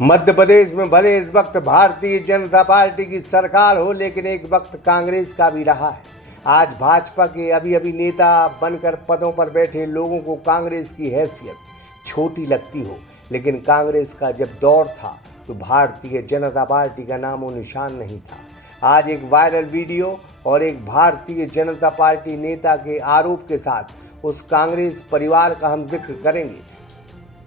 मध्य प्रदेश में भले इस वक्त भारतीय जनता पार्टी की सरकार हो, लेकिन एक वक्त कांग्रेस का भी रहा है। आज भाजपा के अभी नेता बनकर पदों पर बैठे लोगों को कांग्रेस की हैसियत छोटी लगती हो, लेकिन कांग्रेस का जब दौर था तो भारतीय जनता पार्टी का नामो निशान नहीं था। आज एक वायरल वीडियो और एक भारतीय जनता पार्टी नेता के आरोप के साथ उस कांग्रेस परिवार का हम जिक्र करेंगे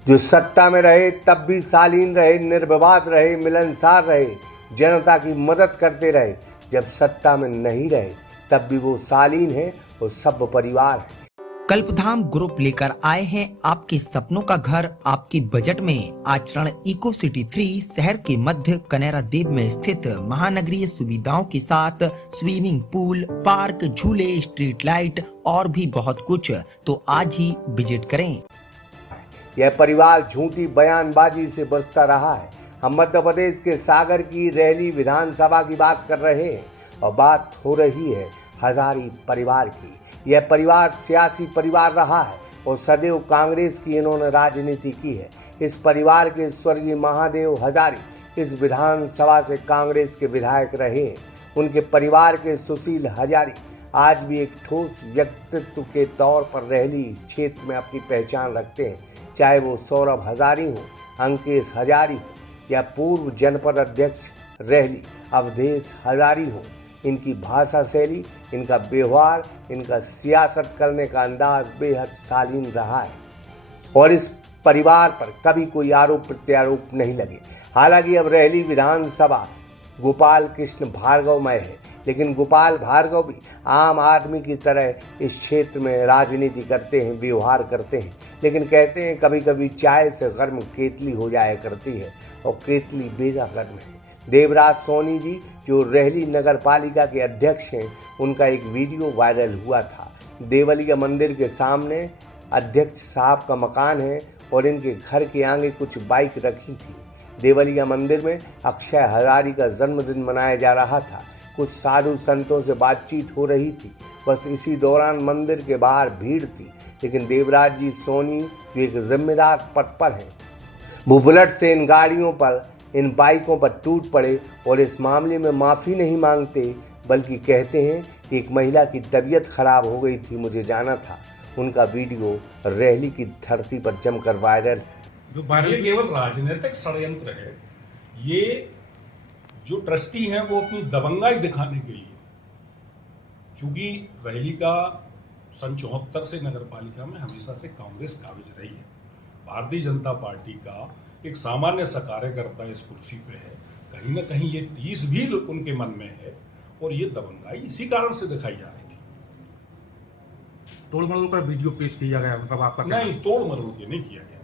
जो सत्ता में रहे तब भी शालीन रहे, निर्विवाद रहे, मिलनसार रहे, जनता की मदद करते रहे। जब सत्ता में नहीं रहे तब भी वो शालीन है और सब परिवार है। कल्पधाम ग्रुप लेकर आए हैं आपके सपनों का घर आपके बजट में। आचरण इको सिटी 3 शहर के मध्य कनेरा देव में स्थित महानगरीय सुविधाओं के साथ स्विमिंग पूल, पार्क, झूले, स्ट्रीट लाइट और भी बहुत कुछ। तो आज ही विजिट करें। यह परिवार झूठी बयानबाजी से बचता रहा है। हम मध्य प्रदेश के सागर की रैली विधानसभा की बात कर रहे हैं और बात हो रही है हजारी परिवार की। यह परिवार सियासी परिवार रहा है और सदैव कांग्रेस की इन्होंने राजनीति की है। इस परिवार के स्वर्गीय महादेव हजारी इस विधानसभा से कांग्रेस के विधायक रहे हैं। उनके परिवार के सुशील हजारी आज भी एक ठोस व्यक्तित्व के तौर पर रैली क्षेत्र में अपनी पहचान रखते हैं। चाहे वो सौरभ हजारी हो, अंकेश हजारी हो या पूर्व जनपद अध्यक्ष रैली अवधेश हजारी हो, इनकी भाषा शैली, इनका व्यवहार, इनका सियासत करने का अंदाज बेहद शालीन रहा है और इस परिवार पर कभी कोई आरोप प्रत्यारोप नहीं लगे। हालांकि अब रैली विधानसभा गोपाल कृष्ण भार्गवमय है, लेकिन गोपाल भार्गव भी आम आदमी की तरह इस क्षेत्र में राजनीति करते हैं, व्यवहार करते हैं, लेकिन कहते हैं कभी कभी चाय से गर्म केतली हो जाया करती है और केतली बेजा गर्म है। देवराज सोनी जी जो रेहली नगर पालिका के अध्यक्ष हैं, उनका एक वीडियो वायरल हुआ था। देवलिया मंदिर के सामने अध्यक्ष साहब का मकान है और इनके घर के आगे कुछ बाइक रखी थी। देवलिया मंदिर में अक्षय हजारी का जन्मदिन मनाया जा रहा था। कुछ साधु संतों से बातचीत हो रही थी। बस इसी दौरान मंदिर के बाहर भीड़ थी, लेकिन देवराज जी सोनी जो एक जिम्मेदार पद पर हैं, वो बुलेट से इन गाड़ियों पर, इन बाइकों पर टूट पड़े और इस मामले में माफ़ी नहीं मांगते, बल्कि कहते हैं कि एक महिला की तबीयत खराब हो गई थी, मुझे जाना था। उनका वीडियो रैली की धरती पर जमकर वायरल। जो वायरल केवल राजनीतिक षड्यंत्र है। ये जो ट्रस्टी हैं वो अपनी दबंगाई दिखाने के लिए, चूंकि रैली का सन 74 से नगर पालिका में हमेशा से कांग्रेस काबिज रही है। भारतीय जनता पार्टी का एक सामान्य सा कार्यकर्ता इस कुर्सी पे है, कहीं ना कहीं ये टीस भी उनके मन में है और ये दबंगाई इसी कारण से दिखाई जा रही थी। तोड़ मरोड़ कर वीडियो पेश किया गया, मतलब आपका नहीं, तोड़ मरोड़ के नहीं किया गया,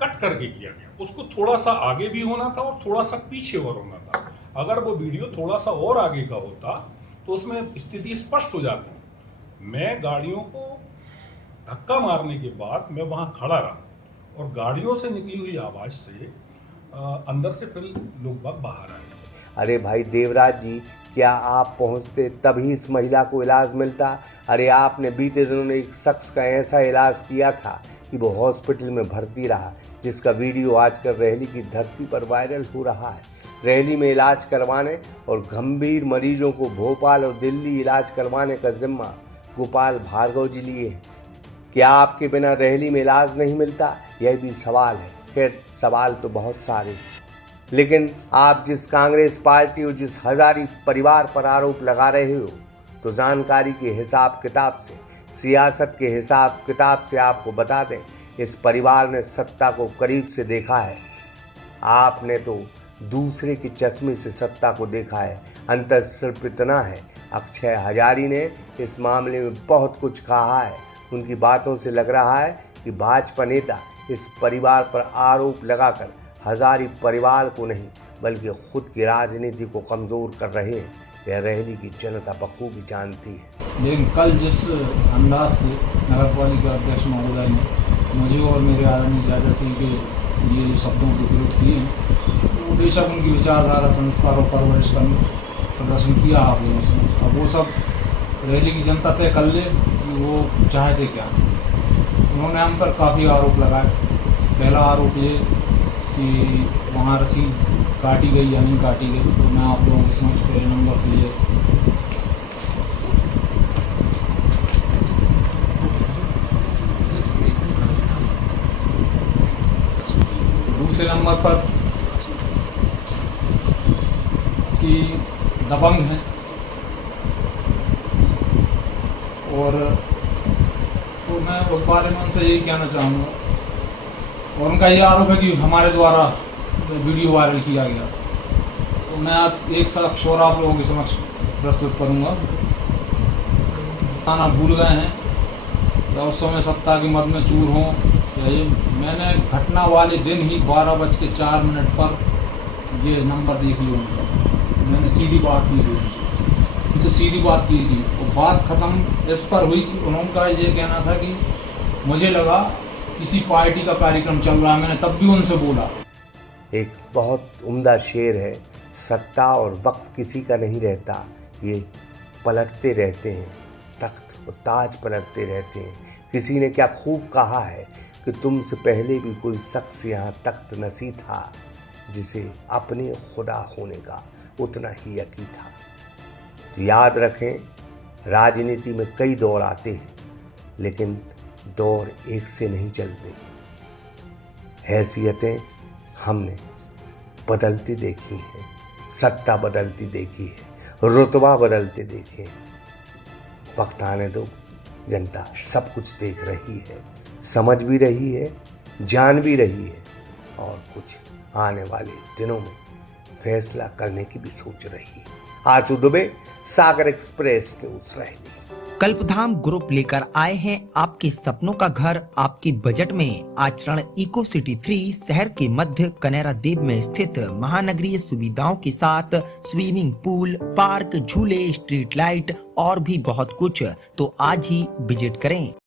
कट करके किया गया। उसको थोड़ा सा आगे भी होना था और थोड़ा सा पीछे और होना था। अगर वो वीडियो थोड़ा सा और आगे का होता तो उसमें स्थिति स्पष्ट हो जाती। मैं गाड़ियों को धक्का मारने के बाद मैं वहां खड़ा रहा और गाड़ियों से निकली हुई आवाज से अंदर से फिर लोग बाहर आए। अरे भाई देवराज जी, क्या आप पहुंचते तभी इस महिला को इलाज मिलता? अरे आपने बीते दिनों एक शख्स का ऐसा इलाज किया था कि वो हॉस्पिटल में भर्ती रहा, जिसका वीडियो आजकल रैली की धरती पर वायरल हो रहा है। रैली में इलाज करवाने और गंभीर मरीजों को भोपाल और दिल्ली इलाज करवाने का जिम्मा गोपाल भार्गव जी लिए हैं। क्या आपके बिना रैली में इलाज नहीं मिलता? यह भी सवाल है। खैर, सवाल तो बहुत सारे हैं, लेकिन आप जिस कांग्रेस पार्टी और जिस हजारी परिवार पर आरोप लगा रहे हो, तो जानकारी के हिसाब किताब से, सियासत के हिसाब किताब से आपको बता दें, इस परिवार ने सत्ता को करीब से देखा है। आपने तो दूसरे के चश्मे से सत्ता को देखा है। अंतर सिर्फ इतना है, अक्षय हजारी ने इस मामले में बहुत कुछ कहा है। उनकी बातों से लग रहा है कि भाजपा नेता इस परिवार पर आरोप लगाकर हजारी परिवार को नहीं बल्कि खुद की राजनीति को कमज़ोर कर रहे हैं। यह रैली की जनता बखूबी जानती है। लेकिन कल जिस अंदाज से नगर पालिका अध्यक्ष महोदय ने मुझे और मेरे आदरणीय चाचा सिंह के लिए शब्दों के प्रयोग किए हैं, तो बेशक उनकी विचारधारा, संस्कार और परवरिश का प्रदर्शन किया आप लोगों ने। अब वो सब रैली की जनता तय कर ले कि वो चाहते क्या। उन्होंने हम पर काफ़ी आरोप लगाए। पहला आरोप ये कि वहाँ रसीद काटी गई या नहीं काटी गई, तो मैं आप लोगों के समझ पहले नंबर के लिए दूसरे नंबर पर कि दबंग हैं और तो मैं उस बारे में उनसे यही कहना चाहूँगा। और उनका ये आरोप है कि हमारे द्वारा वीडियो वायरल किया गया, तो मैं आप एक साथ और आप लोगों के समक्ष प्रस्तुत करूँगा। बताना भूल गए हैं या उस समय सत्ता के मद में चूर हों या ये, मैंने घटना वाले दिन ही 12:04 पर ये नंबर देखी उनका, मैंने सीधी बात की थी उनसे, सीधी बात की थी। और बात ख़त्म इस पर हुई कि उनका ये कहना था कि मुझे लगा किसी पार्टी का कार्यक्रम चल रहा है, मैंने तब भी उनसे बोला। एक बहुत उम्दा शेर है, सत्ता और वक्त किसी का नहीं रहता, ये पलटते रहते हैं, तख्त और ताज पलटते रहते हैं। किसी ने क्या खूब कहा है कि तुमसे पहले भी कोई शख्स यहाँ तख्त नसी था जिसे अपने खुदा होने का उतना ही यकीन था। तो याद रखें, राजनीति में कई दौर आते हैं, लेकिन दौर एक से नहीं चलते। हैसियतें हमने बदलती देखी हैं, सत्ता बदलती देखी है, रुतबा बदलते देखे हैं। वक्त आने दो, जनता सब कुछ देख रही है, समझ भी रही है, जान भी रही है और कुछ आने वाले दिनों में फैसला करने की भी सोच रही है। आंसू दुबे, सागर एक्सप्रेस न्यूज रहली। कल्पधाम ग्रुप लेकर आए हैं आपके सपनों का घर आपके बजट में। आचरण इको सिटी 3 शहर के मध्य कनेरा देव में स्थित महानगरीय सुविधाओं के साथ स्विमिंग पूल, पार्क, झूले, स्ट्रीट लाइट और भी बहुत कुछ। तो आज ही विजिट करें।